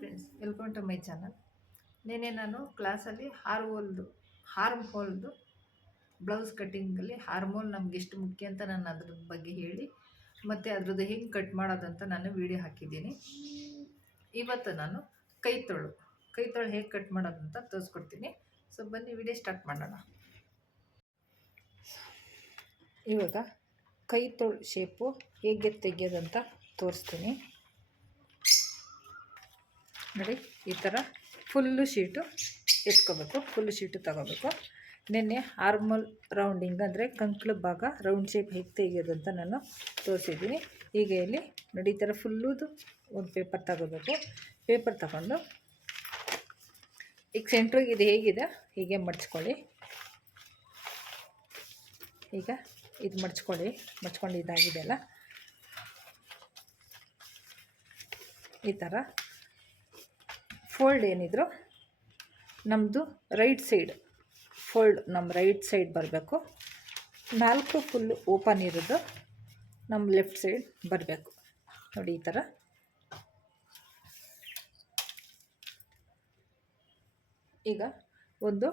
Friends welcome to my channel ನಿನ್ನೆ ನಾನು ಕ್ಲಾಸಲ್ಲಿ ಹಾರ್ಮೋಲ್ದು ಹಾರ್ಮ್ ಹೋಲ್ದು ಬ್ಲೌಸ್ ಕಟ್ಟಿಂಗಲ್ಲಿ ಹಾರ್ಮೋಲ್ ನಮ್ಗೆ ಎಷ್ಟು ಮುಖ್ಯ ಅಂತ ನಾನು ಅದ್ರ ಬಗ್ಗೆ ಹೇಳಿ, ಮತ್ತು ಅದ್ರದ್ದು ಹೆಂಗೆ ಕಟ್ ಮಾಡೋದಂತ ನಾನು ವಿಡಿಯೋ ಹಾಕಿದ್ದೀನಿ. ಇವತ್ತು ನಾನು ಕೈತೊಳು ಕೈತೊಳು ಹೇಗೆ ಕಟ್ ಮಾಡೋದಂತ ತೋರಿಸ್ಕೊಡ್ತೀನಿ. ಸೊ ಬನ್ನಿ ವಿಡಿಯೋ ಸ್ಟಾರ್ಟ್ ಮಾಡೋಣ. ಇವಾಗ ಕೈ ತೊಳು ಶೇಪು ಹೇಗೆ ತೆಗೆಯೋದಂತ ತೋರಿಸ್ತೀನಿ. ನೋಡಿ, ಈ ಥರ ಫುಲ್ಲು ಶೀಟು ಎತ್ಕೋಬೇಕು ಫುಲ್ಲು ಶೀಟು ತಗೋಬೇಕು. ನಿನ್ನೆ ಆರ್ಮಲ್ ರೌಂಡಿಂಗ್ ಅಂದರೆ ಕಂಕ್ಳ ಭಾಗ ರೌಂಡ್ ಶೇಪ್ ಹೇಗೆ ತೆಗೆಯೋದು ಅಂತ ನಾನು ತೋರಿಸಿದ್ದೀನಿ. ಈಗ ಇಲ್ಲಿ ನೋಡಿ, ಈ ಥರ ಫುಲ್ಲುದು ಒಂದು ಪೇಪರ್ ತಗೋಬೇಕು. ಪೇಪರ್ ತಗೊಂಡು ಈಗ ಸೆಂಟ್ರಿಗೆ ಇದು ಹೇಗಿದೆ, ಹೀಗೆ ಮಡ್ಚ್ಕೊಳ್ಳಿ. ಈಗ ಇದು ಮಡ್ಚ್ಕೊಳ್ಳಿ, ಮಡ್ಚ್ಕೊಂಡು ಇದಾಗಿದೆ ಅಲ್ಲ. ಈ ಥರ ಫೋಲ್ಡ್ ಏನಿದ್ರು ನಮ್ಮದು ರೈಟ್ ಸೈಡ್ ಫೋಲ್ಡ್ ನಮ್ಮ ರೈಟ್ ಸೈಡ್ ಬರಬೇಕು. ನಾಲ್ಕು ಫುಲ್ಲು ಓಪನ್ ಇರೋದು ನಮ್ಮ ಲೆಫ್ಟ್ ಸೈಡ್ ಬರಬೇಕು. ನೋಡಿ ಈ ಥರ. ಈಗ ಒಂದು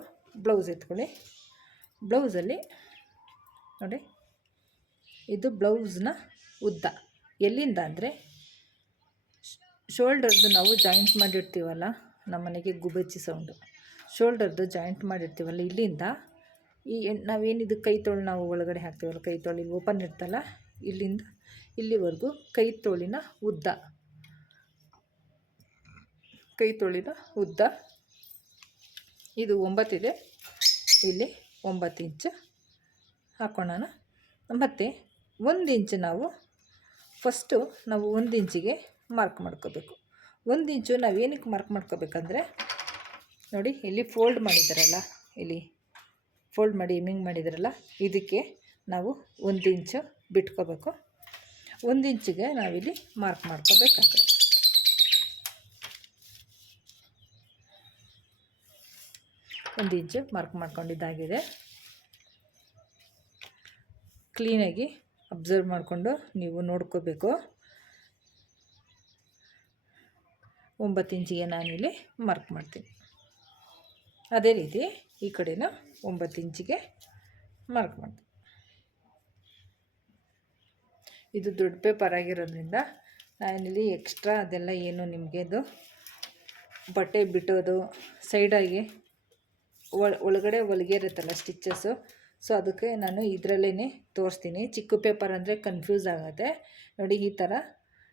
ಬ್ಲೌಸ್ ಎತ್ಕೊಳ್ಳಿ. ಬ್ಲೌಸಲ್ಲಿ ನೋಡಿ, ಇದು ಬ್ಲೌಸ್ನ ಉದ್ದ. ಎಲ್ಲಿಂದ ಅಂದರೆ ಶೋಲ್ಡರ್ದು ನಾವು ಜಾಯಿಂಟ್ ಮಾಡಿರ್ತೀವಲ್ಲ, ನಮ್ಮನೆಗೆ ಗುಬಚ್ಚಿ ಸೌಂಡು ಶೋಲ್ಡರ್ದು ಜಾಯಿಂಟ್ ಮಾಡಿರ್ತೀವಲ್ಲ, ಇಲ್ಲಿಂದ ಈ ನಾವೇನಿದು ಕೈ ತೋಳು ನಾವು ಒಳಗಡೆ ಹಾಕ್ತೀವಲ್ಲ, ಕೈ ತೋಳು ಇಲ್ಲಿ ಓಪನ್ ಇರ್ತಲ್ಲ, ಇಲ್ಲಿಂದ ಇಲ್ಲಿವರೆಗೂ ಕೈ ತೋಳಿನ ಉದ್ದ. ಕೈ ತೋಳಿನ ಉದ್ದ. ಇದು ಒಂಬತ್ತಿದೆ. ಇಲ್ಲಿ ಒಂಬತ್ತು ಇಂಚು ಹಾಕೋಣ ಮತ್ತು ಒಂದು ಇಂಚು ನಾವು ಫಸ್ಟು ನಾವು ಒಂದು ಇಂಚಿಗೆ ಮಾರ್ಕ್ ಮಾಡ್ಕೋಬೇಕು. ಒಂದು ಇಂಚು ನಾವು ಏನಕ್ಕೆ ಮಾರ್ಕ್ ಮಾಡ್ಕೋಬೇಕಂದ್ರೆ, ನೋಡಿ ಇಲ್ಲಿ ಫೋಲ್ಡ್ ಮಾಡಿದ್ದಾರಲ್ಲ ಇಲ್ಲಿ ಫೋಲ್ಡ್ ಮಾಡಿ ಇಮಿಂಗ್ ಮಾಡಿದಾರಲ್ಲ, ಇದಕ್ಕೆ ನಾವು ಒಂದು ಇಂಚು ಬಿಟ್ಕೋಬೇಕು. ಒಂದು ಇಂಚಿಗೆ ನಾವಿಲ್ಲಿ ಮಾರ್ಕ್ ಮಾಡ್ಕೋಬೇಕಾಗ್ತದೆ. ಒಂದು ಇಂಚು ಮಾರ್ಕ್ ಮಾಡ್ಕೊಂಡಿದ್ದಾಗಿದೆ. ಕ್ಲೀನಾಗಿ ಅಬ್ಸರ್ವ್ ಮಾಡಿಕೊಂಡು ನೀವು ನೋಡ್ಕೋಬೇಕು. ಒಂಬತ್ತು ಇಂಚಿಗೆ ನಾನಿಲ್ಲಿ ಮಾರ್ಕ್ ಮಾಡ್ತೀನಿ. ಅದೇ ರೀತಿ ಈ ಕಡೆನ ಒಂಬತ್ತು ಇಂಚಿಗೆ ಮಾರ್ಕ್ ಮಾಡ್ತೀನಿ. ಇದು ದೊಡ್ಡ ಪೇಪರ್ ಆಗಿರೋದ್ರಿಂದ ನಾನಿಲ್ಲಿ ಎಕ್ಸ್ಟ್ರಾ ಅದೆಲ್ಲ ಏನು ನಿಮಗೆ ಅದು ಬಟ್ಟೆ ಬಿಟ್ಟೋದು ಸೈಡಾಗಿ ಒಳಗಡೆ ಹೊಲಿಗೆ ಇರುತ್ತಲ್ಲ ಸ್ಟಿಚ್ಚಸ್ಸು ಸೊ ಅದಕ್ಕೆ ನಾನು ಇದರಲ್ಲೇ ತೋರಿಸ್ತೀನಿ. ಚಿಕ್ಕ ಪೇಪರ್ ಅಂದರೆ ಕನ್ಫ್ಯೂಸ್ ಆಗುತ್ತೆ. ನೋಡಿ ಈ ಥರ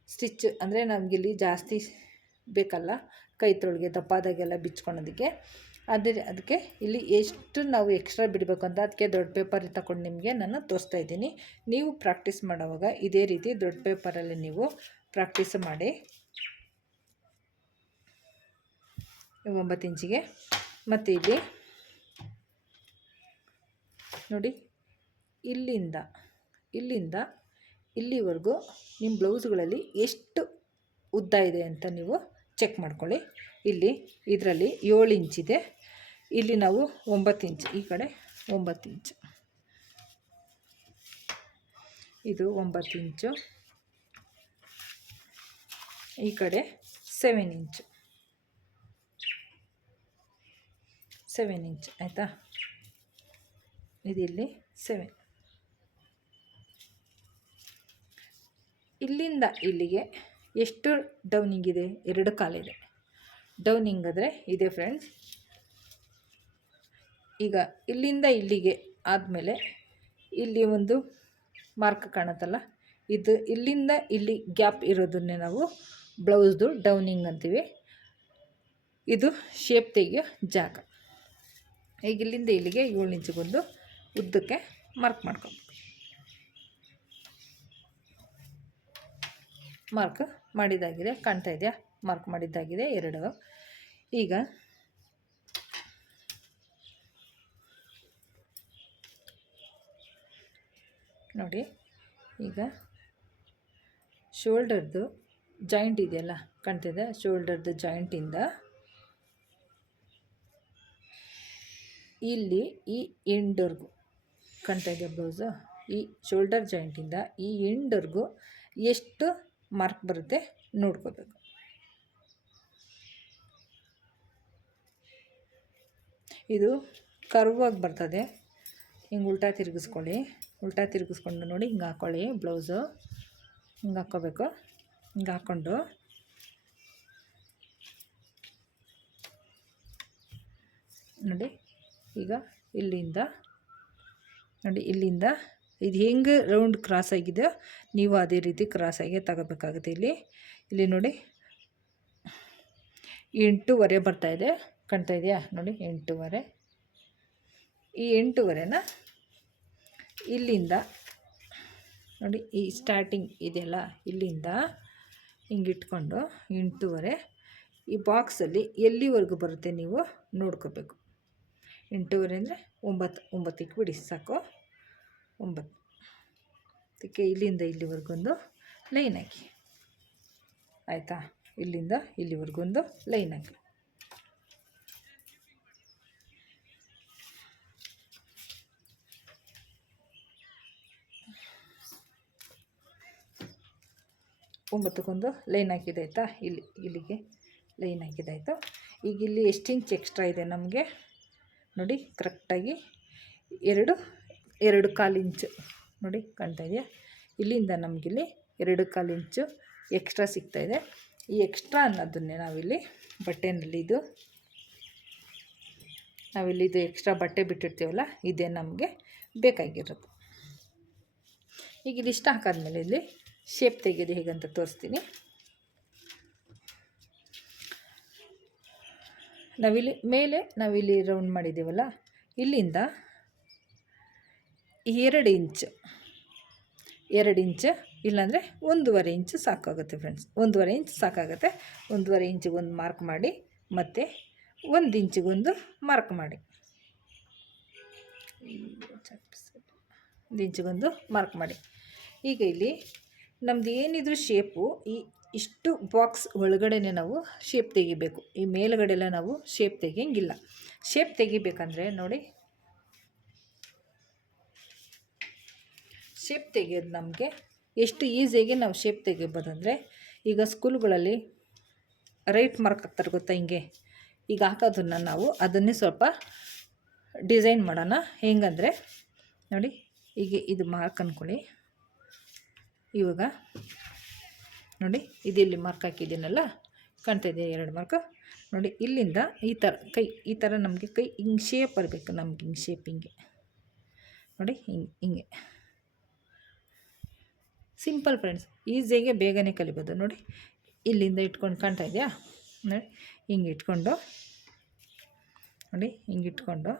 ಸ್ಟಿಚ್ ಅಂದರೆ ನಮಗಿಲ್ಲಿ ಜಾಸ್ತಿ ಬೇಕಲ್ಲ? ಕೈ ತೊಳಿಗೆ ದಪ್ಪಾದಾಗೆಲ್ಲ ಬಿಚ್ಕೊಳೋದಕ್ಕೆ. ಅದೇ ಅದಕ್ಕೆ ಇಲ್ಲಿ ಎಷ್ಟು ನಾವು ಎಕ್ಸ್ಟ್ರಾ ಬಿಡಬೇಕು ಅಂತ ಅದಕ್ಕೆ ದೊಡ್ಡ ಪೇಪರ್ ತಗೊಂಡು ನಿಮಗೆ ನಾನು ತೋರಿಸ್ತಾ ಇದ್ದೀನಿ. ನೀವು ಪ್ರಾಕ್ಟೀಸ್ ಮಾಡೋವಾಗ ಇದೇ ರೀತಿ ದೊಡ್ಡ ಪೇಪರಲ್ಲಿ ನೀವು ಪ್ರಾಕ್ಟೀಸ್ ಮಾಡಿ. ಒಂಬತ್ತು ಇಂಚಿಗೆ. ಮತ್ತು ಇಲ್ಲಿ ನೋಡಿ, ಇಲ್ಲಿಂದ ಇಲ್ಲಿಂದ, ಇಲ್ಲಿವರೆಗೂ ನಿಮ್ಮ ಬ್ಲೌಸ್ಗಳಲ್ಲಿ ಎಷ್ಟು ಉದ್ದ ಇದೆ ಅಂತ ನೀವು ಚೆಕ್ ಮಾಡ್ಕೊಳ್ಳಿ. ಇಲ್ಲಿ ಇದರಲ್ಲಿ ಏಳು ಇಂಚಿದೆ ಇಲ್ಲಿ ನಾವು ಒಂಬತ್ತು ಇಂಚ್ ಈ ಕಡೆ ಒಂಬತ್ತು ಇಂಚ್ ಇದು ಒಂಬತ್ತು ಇಂಚು ಈ ಕಡೆ ಸೆವೆನ್ ಇಂಚ್ ಸೆವೆನ್ ಇಂಚ್ ಆಯಿತಾ? ಇದಿಲ್ಲಿ ಸೆವೆನ್ ಇಲ್ಲಿಂದ ಇಲ್ಲಿಗೆ ಎಷ್ಟು ಡೌನಿಂಗ್ ಇದೆ? ಎರಡು ಕಾಲಿದೆ ಡೌನಿಂಗ್ ಆದರೆ ಇದೆ ಫ್ರೆಂಡ್ಸ್. ಈಗ ಇಲ್ಲಿಂದ ಇಲ್ಲಿಗೆ ಆದಮೇಲೆ ಇಲ್ಲಿ ಒಂದು ಮಾರ್ಕ್ ಕಾಣುತ್ತಲ್ಲ? ಇದು ಇಲ್ಲಿಂದ ಇಲ್ಲಿ ಗ್ಯಾಪ್ ಇರೋದನ್ನೇ ನಾವು ಬ್ಲೌಸ್ದು ಡೌನಿಂಗ್ ಅಂತೀವಿ. ಇದು ಶೇಪ್ ತೆಗೆಯೋ ಜಾಗ. ಈಗ ಇಲ್ಲಿಂದ ಇಲ್ಲಿಗೆ ಏಳು ಇಂಚಿಗೊಂದು ಉದ್ದಕ್ಕೆ ಮಾರ್ಕ್ ಮಾಡ್ಕೊಬೇಕು. ಮಾರ್ಕ್ ಮಾಡಿದ್ದಾಗಿದೆ, ಕಾಣ್ತಾ ಇದೆಯಾ? ಮಾರ್ಕ್ ಮಾಡಿದ್ದಾಗಿದೆ, ಎರಡು. ಈಗ ನೋಡಿ, ಈಗ ಶೋಲ್ಡರ್ದು ಜಾಯಿಂಟ್ ಇದೆಯಲ್ಲ ಕಾಣ್ತಿದೆ ಶೋಲ್ಡರ್ದು ಜಾಯಿಂಟಿಂದ ಇಲ್ಲಿ ಈ ಎಂಡ್ವರೆಗೂ ಕಾಣ್ತಾ ಇದೆಯಾ ಬ್ಲೌಸು ಈ ಶೋಲ್ಡರ್ ಜಾಯಿಂಟಿಂದ ಈ ಎಂಡ್ವರೆಗೂ ಎಷ್ಟು ಮಾರ್ಕ್ ಬರುತ್ತೆ, ನೋಡ್ಕೋಬೇಕು. ಇದು ಕರ್ವಾಗಿ ಬರ್ತದೆ. ಹಿಂಗೆ ಉಲ್ಟಾ ತಿರುಗಿಸ್ಕೊಳ್ಳಿ. ಉಲ್ಟಾ ತಿರುಗಿಸ್ಕೊಂಡು ನೋಡಿ, ಹಿಂಗೆ ಹಾಕ್ಕೊಳ್ಳಿ ಬ್ಲೌಸು ಹಿಂಗೆ ಹಾಕ್ಕೋಬೇಕು. ಹಿಂಗೆ ಹಾಕ್ಕೊಂಡು. ನೋಡಿ, ಈಗ ಇಲ್ಲಿಂದ, ನೋಡಿ, ಇಲ್ಲಿಂದ ಇದು ಹೆಂಗೆ ರೌಂಡ್ ಕ್ರಾಸ್ ಆಗಿದೆಯೋ ನೀವು ಅದೇ ರೀತಿ ಕ್ರಾಸಾಗೆ ತಗೋಬೇಕಾಗುತ್ತೆ ಇಲ್ಲಿ. ಇಲ್ಲಿ ನೋಡಿ ಎಂಟೂವರೆ ಬರ್ತಾಯಿದೆ ಕಾಣ್ತಾ ಇದೆಯಾ? ನೋಡಿ ಎಂಟೂವರೆ. ಈ ಎಂಟೂವರೆನ ಇಲ್ಲಿಂದ, ನೋಡಿ ಈ ಸ್ಟಾರ್ಟಿಂಗ್ ಇದೆಯಲ್ಲ, ಇಲ್ಲಿಂದ ಹಿಂಗಿಟ್ಕೊಂಡು ಎಂಟೂವರೆ. ಈ ಬಾಕ್ಸಲ್ಲಿ ಎಲ್ಲಿವರೆಗೂ ಬರುತ್ತೆ ನೀವು ನೋಡ್ಕೋಬೇಕು. ಎಂಟೂವರೆ ಅಂದರೆ ಒಂಬತ್ತು ಒಂಬತ್ತಿಗೆ ಬಿಡಿ ಸಾಕು. ಒಂಬತ್ತು. ಅದಕ್ಕೆ ಇಲ್ಲಿಂದ ಇಲ್ಲಿವರೆಗೊಂದು ಲೈನ್ ಹಾಕಿ. ಆಯಿತಾ? ಇಲ್ಲಿಂದ ಇಲ್ಲಿವರೆಗೊಂದು ಲೈನ್ ಹಾಕಿ. ಒಂಬತ್ತಕ್ಕೊಂದು ಲೈನ್ ಹಾಕಿದಾಯ್ತಾ ಇಲ್ಲಿ, ಇಲ್ಲಿಗೆ ಲೈನ್ ಹಾಕಿದಾಯಿತು ಈಗ ಇಲ್ಲಿ ಎಷ್ಟು ಇಂಚ್ ಎಕ್ಸ್ಟ್ರಾ ಇದೆ ನಮಗೆ? ನೋಡಿ ಕರೆಕ್ಟಾಗಿ ಎರಡು ಎರಡು ಕಾಲು ಇಂಚು. ನೋಡಿ, ಕಾಣ್ತಾ ಇದೆಯಾ? ಇಲ್ಲಿಂದ ನಮಗಿಲ್ಲಿ ಎರಡು ಕಾಲು ಇಂಚು ಎಕ್ಸ್ಟ್ರಾ ಸಿಗ್ತಾಯಿದೆ ಈ ಎಕ್ಸ್ಟ್ರಾ ಅನ್ನೋದನ್ನೇ ನಾವಿಲ್ಲಿ ಬಟ್ಟೆನಲ್ಲಿ ಇದು, ನಾವಿಲ್ಲಿ ಇದು ಎಕ್ಸ್ಟ್ರಾ ಬಟ್ಟೆ ಬಿಟ್ಟಿರ್ತೀವಲ್ಲ, ಇದೇ ನಮಗೆ ಬೇಕಾಗಿರೋದು. ಈಗ ಇದಿಷ್ಟ ಹಾಕಾದ್ಮೇಲೆ ಇಲ್ಲಿ ಶೇಪ್ ತೆಗೆಯೋದು ಹೇಗಂತ ತೋರಿಸ್ತೀನಿ. ನಾವಿಲ್ಲಿ ಮೇಲೆ ನಾವಿಲ್ಲಿ ರೌಂಡ್ ಮಾಡಿದ್ದೀವಲ್ಲ, ಇಲ್ಲಿಂದ ಎರಡು ಇಂಚ್. ಎರಡು ಇಂಚ್, ಇಲ್ಲಾಂದರೆ ಒಂದೂವರೆ ಇಂಚು ಸಾಕಾಗುತ್ತೆ ಫ್ರೆಂಡ್ಸ್ ಒಂದೂವರೆ ಇಂಚ್ ಸಾಕಾಗುತ್ತೆ. ಒಂದೂವರೆ ಇಂಚಿಗೆ ಒಂದು ಮಾರ್ಕ್ ಮಾಡಿ, ಮತ್ತು ಒಂದು ಇಂಚಿಗೊಂದು ಮಾರ್ಕ್ ಮಾಡಿ. ಒಂದು ಇಂಚಿಗೊಂದು ಮಾರ್ಕ್ ಮಾಡಿ. ಈಗ ಇಲ್ಲಿ ನಮ್ಮದು ಏನಿದ್ರು ಶೇಪು ಈ ಇಷ್ಟು ಬಾಕ್ಸ್ ಒಳಗಡೆನೆ ನಾವು ಶೇಪ್ ತೆಗಿಬೇಕು. ಈ ಮೇಲುಗಡೆಲ್ಲ ನಾವು ಶೇಪ್ ತೆಗಿಯಂಗಿಲ್ಲ. ಶೇಪ್ ತೆಗಿಬೇಕಂದ್ರೆ ನೋಡಿ ಶೇಪ್ ತೆಗೆಯೋದು ನಮಗೆ ಎಷ್ಟು ಈಸಿಯಾಗಿ ನಾವು ಶೇಪ್ ತೆಗಿಬೋದಂದರೆ ಈಗ ಸ್ಕೂಲ್ಗಳಲ್ಲಿ ರೈಟ್ ಮಾರ್ಕ್ ಹಾಕ್ತಾರೆ ಗೊತ್ತಾ ಹಿಂಗೆ? ಈಗ ಹಾಕೋದನ್ನು ನಾವು ಅದನ್ನೇ ಸ್ವಲ್ಪ ಡಿಸೈನ್ ಮಾಡೋಣ. ಹೆಂಗಂದರೆ ನೋಡಿ ಈಗ ಇದು ಮಾರ್ಕ್ ಅಂದ್ಕೊಳ್ಳಿ ಇವಾಗ ನೋಡಿ ಇಲ್ಲಿ ಮಾರ್ಕ್ ಹಾಕಿದ್ದೀನಲ್ಲ, ಕಾಣ್ತಾ ಇದೆಯಾ ಎರಡು ಮಾರ್ಕ್ ನೋಡಿ, ಇಲ್ಲಿಂದ ಈ ಥರ ಕೈ, ಈ ಥರ ನಮಗೆ ಕೈ ಹಿಂಗೆ ಶೇಪ್ ಬರಬೇಕು ನಮ್ಗೆ ಹಿಂಗೆ ಶೇಪ್ ಹಿಂಗೆ ನೋಡಿ, ಹಿಂಗೆ ಹಿಂಗೆ. ಸಿಂಪಲ್ ಫ್ರೆಂಡ್ಸ್ ಈಸಿಯಾಗೆ ಬೇಗನೆ ಕಲಿಬೋದು. ನೋಡಿ, ಇಲ್ಲಿಂದ ಇಟ್ಕೊಂಡು ಕಾಣ್ತಾ ಇದೆಯಾ? ನೋಡಿ, ಹಿಂಗೆ ಇಟ್ಕೊಂಡು, ನೋಡಿ, ಹಿಂಗೆ ಇಟ್ಕೊಂಡು.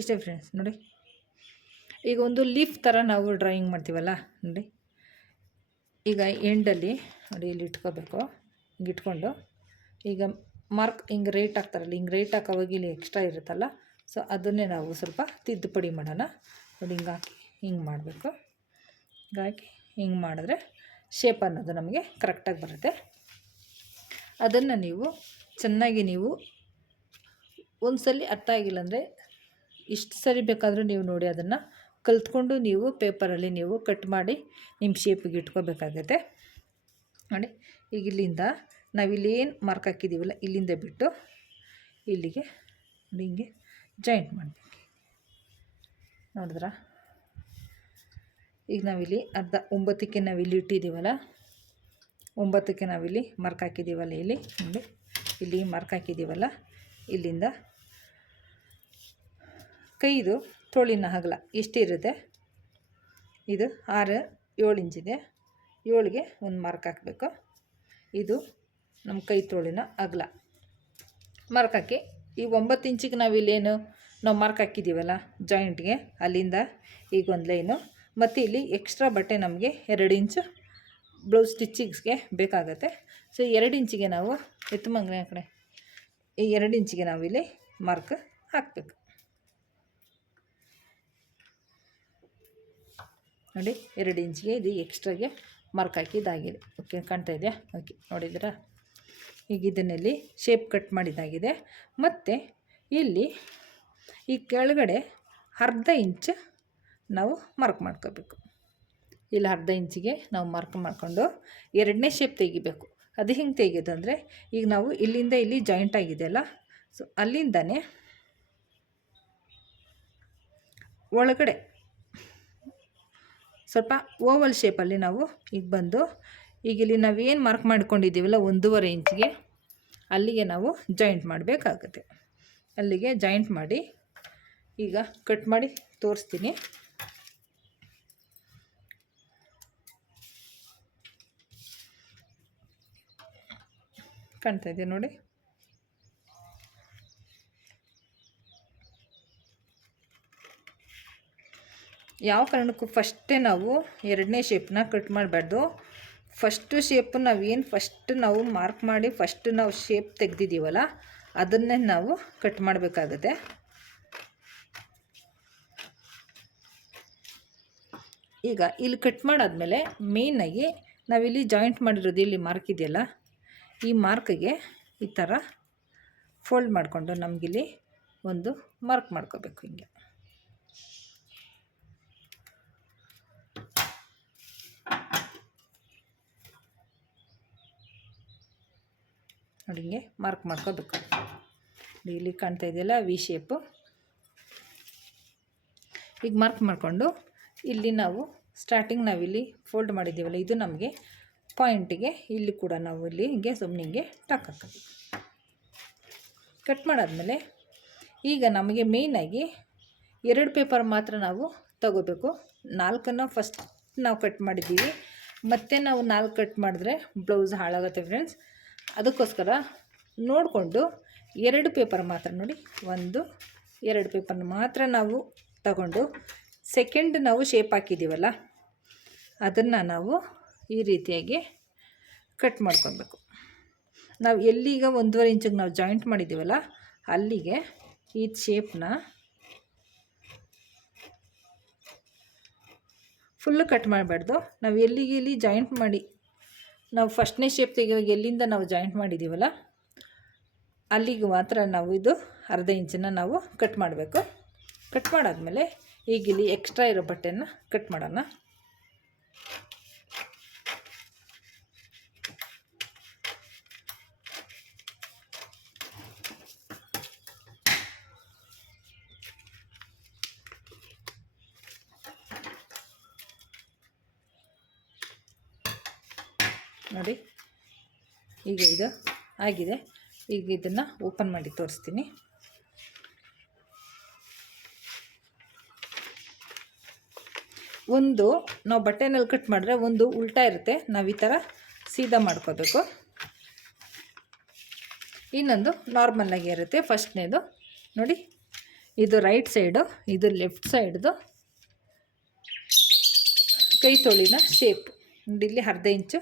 ಇಷ್ಟೇ ಫ್ರೆಂಡ್ಸ್ ನೋಡಿ, ಈಗ ಒಂದು ಲೀಫ್ ಥರ ನಾವು ಡ್ರಾಯಿಂಗ್ ಮಾಡ್ತೀವಲ್ಲ? ನೋಡಿ, ಈಗ ಎಂಡಲ್ಲಿ ನೋಡಿ, ಇಲ್ಲಿ ಇಟ್ಕೋಬೇಕು. ಹಿಂಗೆ ಇಟ್ಕೊಂಡು, ಈಗ ಮಾರ್ಕ್ ಹಿಂಗೆ ರೇಟ್ ಹಾಕ್ತಾರಲ್ಲ, ಹಿಂಗೆ ರೇಟ್ ಹಾಕೋವಾಗ ಇಲ್ಲಿ ಎಕ್ಸ್ಟ್ರಾ ಇರುತ್ತಲ್ಲ ಸೊ ಅದನ್ನೇ ನಾವು ಸ್ವಲ್ಪ ತಿದ್ದುಪಡಿ ಮಾಡೋಣ. ನೋಡಿ ಹಿಂಗೆ ಹಾಕಿ, ಹಿಂಗೆ ಮಾಡಬೇಕು. ಹಿಂಗಾಕಿ ಹಿಂಗೆ ಮಾಡಿದ್ರೆ ಶೇಪ್ ಅನ್ನೋದು ನಮಗೆ ಕರೆಕ್ಟಾಗಿ ಬರುತ್ತೆ. ಅದನ್ನು ನೀವು ಚೆನ್ನಾಗಿ ನೀವು ಒಂದು ಸಲ ಅರ್ಥ ಆಗಿಲ್ಲ ಅಂದರೆ ಇಷ್ಟು ಸರಿ ಬೇಕಾದರೂ ನೀವು ನೋಡಿ ಅದನ್ನು ಕಲ್ತ್ಕೊಂಡು ನೀವು ಪೇಪರಲ್ಲಿ ನೀವು ಕಟ್ ಮಾಡಿ ನಿಮ್ಮ ಶೇಪಿಗೆ ಇಟ್ಕೋಬೇಕಾಗತ್ತೆ. ನೋಡಿ, ಈಗ ಇಲ್ಲಿಂದ ನಾವಿಲ್ಲಿ ಏನು ಮಾರ್ಕ್ ಹಾಕಿದ್ದೀವಲ್ಲ, ಇಲ್ಲಿಂದ ಬಿಟ್ಟು ಇಲ್ಲಿಗೆ ಹಿಂಗೆ ಜಾಯಿಂಟ್ ಮಾಡಬೇಕು. ನೋಡಿದ್ರಾ? ಈಗ ನಾವಿಲ್ಲಿ ಅರ್ಧ ಒಂಬತ್ತಕ್ಕೆ ನಾವಿಲ್ಲಿ ಇಟ್ಟಿದ್ದೀವಲ್ಲ? ಒಂಬತ್ತಕ್ಕೆ ನಾವಿಲ್ಲಿ ಮಾರ್ಕ್ ಹಾಕಿದ್ದೀವಲ್ಲ ಇಲ್ಲಿ? ನೋಡಿ, ಇಲ್ಲಿ ಮಾರ್ಕ್ ಹಾಕಿದ್ದೀವಲ್ಲ? ಇಲ್ಲಿಂದ ಕೈದು ತೋಳಿನ ಅಗಲ ಎಷ್ಟಿರುತ್ತೆ? ಇದು ಆರು, ಏಳು ಇಂಚಿದೆ. ಏಳಿಗೆ ಒಂದು ಮಾರ್ಕ್ ಹಾಕಬೇಕು. ಇದು ನಮ್ಮ ಕೈ ತೋಳಿನ ಅಗಲ. ಮಾರ್ಕ್ ಹಾಕಿ, ಈ ಒಂಬತ್ತು ಇಂಚಿಗೆ ನಾವಿಲ್ಲೇನು ನಾವು ಮಾರ್ಕ್ ಹಾಕಿದ್ದೀವಲ್ಲ ಜಾಯಿಂಟ್ಗೆ ಅಲ್ಲಿಂದ ಈಗ ಒಂದು ಲೈನು ಮತ್ತು ಇಲ್ಲಿ ಎಕ್ಸ್ಟ್ರಾ ಬಟ್ಟೆ ನಮಗೆ ಎರಡು ಇಂಚು ಬ್ಲೌಸ್ ಸ್ಟಿಚ್ಚಿಂಗ್ಸ್ಗೆ ಬೇಕಾಗತ್ತೆ. ಸೊ ಎರಡು ಇಂಚಿಗೆ ನಾವು ಎತ್ತುಮಂಗ್ನೆ ಕಡೆ, ಈ ಎರಡು ಇಂಚಿಗೆ ನಾವಿಲ್ಲಿ ಮಾರ್ಕ್ ಹಾಕಬೇಕು. ನೋಡಿ, ಎರಡು ಇಂಚಿಗೆ ಇದು ಎಕ್ಸ್ಟ್ರಾಗೆ ಮಾರ್ಕ್ ಹಾಕಿದ್ದಾಗಿದೆ. ಓಕೆ ಕಾಣ್ತಾ ಇದೆಯಾ? ಓಕೆ ನೋಡಿದ್ದೀರಾ? ಈಗ ಇದನ್ನಲ್ಲಿ ಶೇಪ್ ಕಟ್ ಮಾಡಿದ್ದಾಗಿದೆ. ಮತ್ತು ಇಲ್ಲಿ ಈ ಕೆಳಗಡೆ ಅರ್ಧ ಇಂಚ್ ನಾವು ಮಾರ್ಕ್ ಮಾಡ್ಕೋಬೇಕು. ಇಲ್ಲಿ, ಅರ್ಧ ಇಂಚಿಗೆ ನಾವು ಮಾರ್ಕ್ ಮಾಡಿಕೊಂಡು ಎರಡನೇ ಶೇಪ್ ತೆಗಿಬೇಕು. ಅದು ಹಿಂಗೆ ತೆಗೆಯೋದು ಈಗ ನಾವು ಇಲ್ಲಿಂದ ಇಲ್ಲಿ ಜಾಯಿಂಟ್ ಆಗಿದೆಯಲ್ಲ ಸೊ ಅಲ್ಲಿಂದನೇ ಒಳಗಡೆ ಸ್ವಲ್ಪ ಓವಲ್ ಶೇಪಲ್ಲಿ ನಾವು ಈಗ ಬಂದು, ಈಗ ಇಲ್ಲಿ ನಾವೇನು ಮಾರ್ಕ್ ಮಾಡ್ಕೊಂಡಿದ್ದೀವಲ್ಲ, ಒಂದೂವರೆ ಇಂಚಿಗೆ ಅಲ್ಲಿಗೆ ನಾವು ಜಾಯಿಂಟ್ ಮಾಡಬೇಕಾಗುತ್ತೆ. ಅಲ್ಲಿಗೆ ಜಾಯಿಂಟ್ ಮಾಡಿ ಈಗ ಕಟ್ ಮಾಡಿ ತೋರಿಸ್ತೀನಿ. ಕಾಣ್ತಾ ಇದೆ ನೋಡಿ. ಯಾವ ಕಾರಣಕ್ಕೂ ಫಸ್ಟೇ ನಾವು ಎರಡನೇ ಶೇಪ್ನ ಕಟ್ ಮಾಡಬಾರ್ದು. ಫಸ್ಟು ಶೇಪ್ ನಾವು ಏನು ಫಸ್ಟ್ ನಾವು ಮಾರ್ಕ್ ಮಾಡಿ ಫಸ್ಟ್ ನಾವು ಶೇಪ್ ತೆಗೆದಿದ್ದೀವಲ್ಲ, ಅದನ್ನೇ ನಾವು ಕಟ್ ಮಾಡಬೇಕಾಗುತ್ತೆ. ಈಗ ಇಲ್ಲಿ ಕಟ್ ಮಾಡಾದಮೇಲೆ ಮೇಯ್ನಾಗಿ ನಾವಿಲ್ಲಿ ಜಾಯಿಂಟ್ ಮಾಡಿರೋದು ಇಲ್ಲಿ ಮಾರ್ಕ್ ಇದೆಯಲ್ಲ, ಈ ಮಾರ್ಕಿಗೆ ಈ ಥರ ಫೋಲ್ಡ್ ಮಾಡಿಕೊಂಡು ನಮಗಿಲ್ಲಿ ಒಂದು ಮಾರ್ಕ್ ಮಾಡ್ಕೋಬೇಕು ಹಿಂಗೆ. ನೋಡಿ ಹಿಂಗೆ ಮಾರ್ಕ್ ಮಾಡ್ಕೋಬೇಕು. ಇಲ್ಲಿ ಕಾಣ್ತಾ ಇದೆಯಲ್ಲ ವಿ ಶೇಪು ಈಗ ಮಾರ್ಕ್ ಮಾಡಿಕೊಂಡು ಇಲ್ಲಿ ನಾವು ಸ್ಟಾರ್ಟಿಂಗ್ ನಾವಿಲ್ಲಿ ಫೋಲ್ಡ್ ಮಾಡಿದ್ದೀವಲ್ಲ, ಇದು ನಮಗೆ ಪಾಯಿಂಟಿಗೆ ಇಲ್ಲಿ ಕೂಡ ನಾವು ಇಲ್ಲಿ ಹಿಂಗೆ ಸುಮ್ಮನೆ ಹಿಂಗೆ ಟಕ್ ಹಾಕೋದು. ಕಟ್ ಮಾಡಾದಮೇಲೆ ಈಗ ನಮಗೆ ಮೇಯ್ನಾಗಿ ಎರಡು ಪೇಪರ್ ಮಾತ್ರ ನಾವು ತಗೋಬೇಕು. ನಾಲ್ಕನ್ನು ಫಸ್ಟ್ ನಾವು ಕಟ್ ಮಾಡಿದ್ದೀವಿ. ಮತ್ತೆ ನಾವು ನಾಲ್ಕು ಕಟ್ ಮಾಡಿದ್ರೆ ಬ್ಲೌಸ್ ಹಾಳಾಗುತ್ತೆ ಫ್ರೆಂಡ್ಸ್ ಅದಕ್ಕೋಸ್ಕರ ನೋಡಿಕೊಂಡು ಎರಡು ಪೇಪರ್ ಮಾತ್ರ ನೋಡಿ. ಒಂದು, ಎರಡು ಪೇಪರ್ನ ಮಾತ್ರ ನಾವು ತಗೊಂಡು ಸೆಕೆಂಡ್ ನಾವು ಶೇಪ್ ಹಾಕಿದ್ದೀವಲ್ಲ ಅದನ್ನು ನಾವು ಈ ರೀತಿಯಾಗಿ ಕಟ್ ಮಾಡ್ಕೊಬೇಕು ನಾವು ಎಲ್ಲಿಗ ಒಂದೂವರೆ ಇಂಚಿಗೆ ನಾವು ಜಾಯಿಂಟ್ ಮಾಡಿದ್ದೀವಲ್ಲ ಅಲ್ಲಿಗೆ ಈ ಶೇಪ್ನ ಫುಲ್ಲು ಕಟ್ ಮಾಡಬಾರ್ದು. ನಾವು ಎಲ್ಲಿಗೆ ಇಲ್ಲಿ ಜಾಯಿಂಟ್ ಮಾಡಿ, ನಾವು ಫಸ್ಟ್ನೇ ಶೇಪ್ ತೆಗೆಯುವಾಗ ಎಲ್ಲಿಂದ ನಾವು ಜಾಯಿಂಟ್ ಮಾಡಿದ್ದೀವಲ್ಲ ಅಲ್ಲಿಗೆ ಮಾತ್ರ ನಾವು ಇದು ಅರ್ಧ ಇಂಚನ್ನು ನಾವು ಕಟ್ ಮಾಡಬೇಕು. ಕಟ್ ಮಾಡಾದಮೇಲೆ ಈಗ ಇಲ್ಲಿ ಎಕ್ಸ್ಟ್ರಾ ಇರೋ ಬಟ್ಟೆಯನ್ನು ಕಟ್ ಮಾಡೋಣ. ನೋಡಿ, ಈಗ ಇದು ಆಗಿದೆ. ಈಗ ಇದನ್ನು ಓಪನ್ ಮಾಡಿ ತೋರಿಸ್ತೀನಿ. ಒಂದು, ನಾವು ಬಟ್ಟೆನಲ್ಲಿ ಕಟ್ ಮಾಡಿದ್ರೆ ಒಂದು ಉಲ್ಟಾ ಇರುತ್ತೆ. ನಾವು ಈ ಥರ ಸೀದಾ ಮಾಡ್ಕೋಬೇಕು. ಇನ್ನೊಂದು ನಾರ್ಮಲ್ಲಾಗಿ ಇರುತ್ತೆ. ಫಸ್ಟ್ನೇದು, ನೋಡಿ, ಇದು ರೈಟ್ ಸೈಡು ಇದು ಲೆಫ್ಟ್ ಸೈಡ್ದು ಕೈ ತೊಳಿನ ಶೇಪ್ ಇಲ್ಲಿ ಅರ್ಧ ಇಂಚು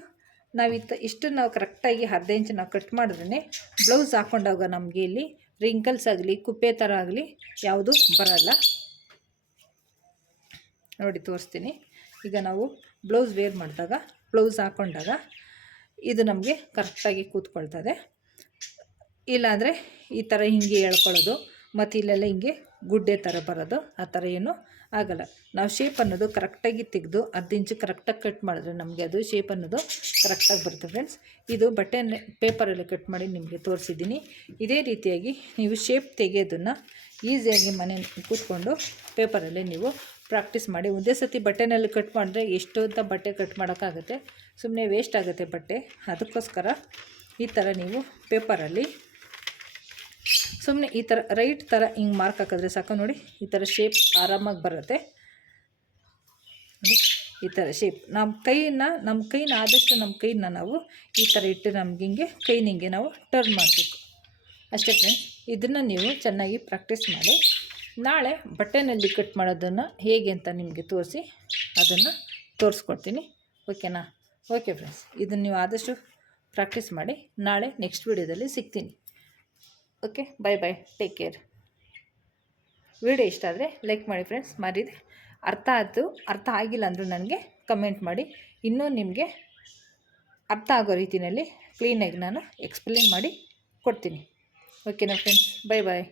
ನಾವು ಇತ್ತ, ಇಷ್ಟು ನಾವು ಕರೆಕ್ಟಾಗಿ ಅರ್ಧ ಇಂಚು ನಾವು ಕಟ್ ಮಾಡಿದ್ರೆ ಬ್ಲೌಸ್ ಹಾಕೊಂಡಾಗ ನಮಗೆ ಇಲ್ಲಿ ರಿಂಕಲ್ಸ್ ಆಗಲಿ, ಕುಪ್ಪೆ ಥರ ಆಗಲಿ ಯಾವುದು ಬರಲ್ಲ. ನೋಡಿ ತೋರಿಸ್ತೀನಿ. ಈಗ ನಾವು ಬ್ಲೌಸ್ ವೇರ್ ಮಾಡಿದಾಗ ಬ್ಲೌಸ್ ಹಾಕ್ಕೊಂಡಾಗ ಇದು ನಮಗೆ ಕರೆಕ್ಟಾಗಿ ಕೂತ್ಕೊಳ್ತದೆ. ಇಲ್ಲಾಂದರೆ ಈ ಥರ ಹಿಂಗೆ ಹೇಳ್ಕೊಳ್ಳೋದು ಮತ್ತು ಇಲ್ಲೆಲ್ಲ ಹಿಂಗೆ ಗುಡ್ಡೆ ಥರ ಬರೋದು, ಆ ಥರ ಏನು ಆಗಲ್ಲ. ನಾವು ಶೇಪ್ ಅನ್ನೋದು ಕರೆಕ್ಟಾಗಿ ತೆಗೆದು ಅರ್ಧ ಇಂಚು ಕರೆಕ್ಟಾಗಿ ಕಟ್ ಮಾಡಿದ್ರೆ ನಮಗೆ ಅದು ಶೇಪ್ ಅನ್ನೋದು ಕರೆಕ್ಟಾಗಿ ಬರುತ್ತೆ ಫ್ರೆಂಡ್ಸ್ ಇದು ಬಟ್ಟೆ ಪೇಪರಲ್ಲಿ ಕಟ್ ಮಾಡಿ ನಿಮಗೆ ತೋರಿಸಿದ್ದೀನಿ. ಇದೇ ರೀತಿಯಾಗಿ ನೀವು ಶೇಪ್ ತೆಗೆಯೋದನ್ನು ಈಸಿಯಾಗಿ ಮನೆ ಕೂತ್ಕೊಂಡು ಪೇಪರಲ್ಲಿ ನೀವು ಪ್ರಾಕ್ಟೀಸ್ ಮಾಡಿ. ಒಂದೇ ಸತಿ ಬಟ್ಟೆನಲ್ಲಿ ಕಟ್ ಮಾಡಿದ್ರೆ ಎಷ್ಟು ಅಂತ ಬಟ್ಟೆ ಕಟ್ ಮಾಡೋಕ್ಕಾಗುತ್ತೆ. ಸುಮ್ಮನೆ ವೇಸ್ಟ್ ಆಗುತ್ತೆ ಬಟ್ಟೆ. ಅದಕ್ಕೋಸ್ಕರ ಈ ಥರ ನೀವು ಪೇಪರಲ್ಲಿ ಸುಮ್ಮನೆ ಈ ಥರ ರೈಟ್ ಥರ ಹಿಂಗೆ ಮಾರ್ಕ್ ಹಾಕಿದ್ರೆ ಸಾಕು ನೋಡಿ. ಈ ಥರ ಶೇಪ್ ಆರಾಮಾಗಿ ಬರುತ್ತೆ. ಈ ಥರ ಶೇಪ್ ನಮ್ಮ ಕೈನ ನಮ್ಮ ಕೈನ ಆದಷ್ಟು ನಮ್ಮ ಕೈನ ನಾವು ಈ ಥರ ಇಟ್ಟು ನಮ್ಗೆ ಹಿಂಗೆ, ಕೈನಿಂಗೆ ನಾವು ಟರ್ನ್ ಮಾಡಬೇಕು. ಅಷ್ಟೇ ಫ್ರೆಂಡ್ಸ್ ಇದನ್ನು ನೀವು ಚೆನ್ನಾಗಿ ಪ್ರಾಕ್ಟೀಸ್ ಮಾಡಿ. ನಾಳೆ ಬಟ್ಟೆನಲ್ಲಿ ಕಟ್ ಮಾಡೋದನ್ನು ಹೇಗೆ ಅಂತ ನಿಮಗೆ ತೋರಿಸಿ ಅದನ್ನು ತೋರಿಸ್ಕೊಡ್ತೀನಿ. ಓಕೆನಾ ಓಕೆ ಫ್ರೆಂಡ್ಸ್ ಇದನ್ನು ನೀವು ಆದಷ್ಟು ಪ್ರಾಕ್ಟೀಸ್ ಮಾಡಿ, ನಾಳೆ ನೆಕ್ಸ್ಟ್ ವೀಡಿಯೋದಲ್ಲಿ ಸಿಗ್ತೀನಿ. Okay bye bye take care video ಇಷ್ಟ ಆದರೆ ಲೈಕ್ ಮಾಡಿ ಫ್ರೆಂಡ್ಸ್ ಮಾಡಿದೆ ಅರ್ಥ ಆಯಿತು, ಅರ್ಥ ಆಗಿಲ್ಲ ಅಂದರೂ ನನಗೆ ಕಮೆಂಟ್ ಮಾಡಿ. ಇನ್ನೂ ನಿಮಗೆ ಅರ್ಥ ಆಗೋ ರೀತಿಯಲ್ಲಿ ಕ್ಲೀನಾಗಿ ನಾನು ಎಕ್ಸ್ಪ್ಲೇನ್ ಮಾಡಿ ಕೊಡ್ತೀನಿ. ಓಕೆನಾ ಫ್ರೆಂಡ್ಸ್ ಬಾಯ್ ಬಾಯ್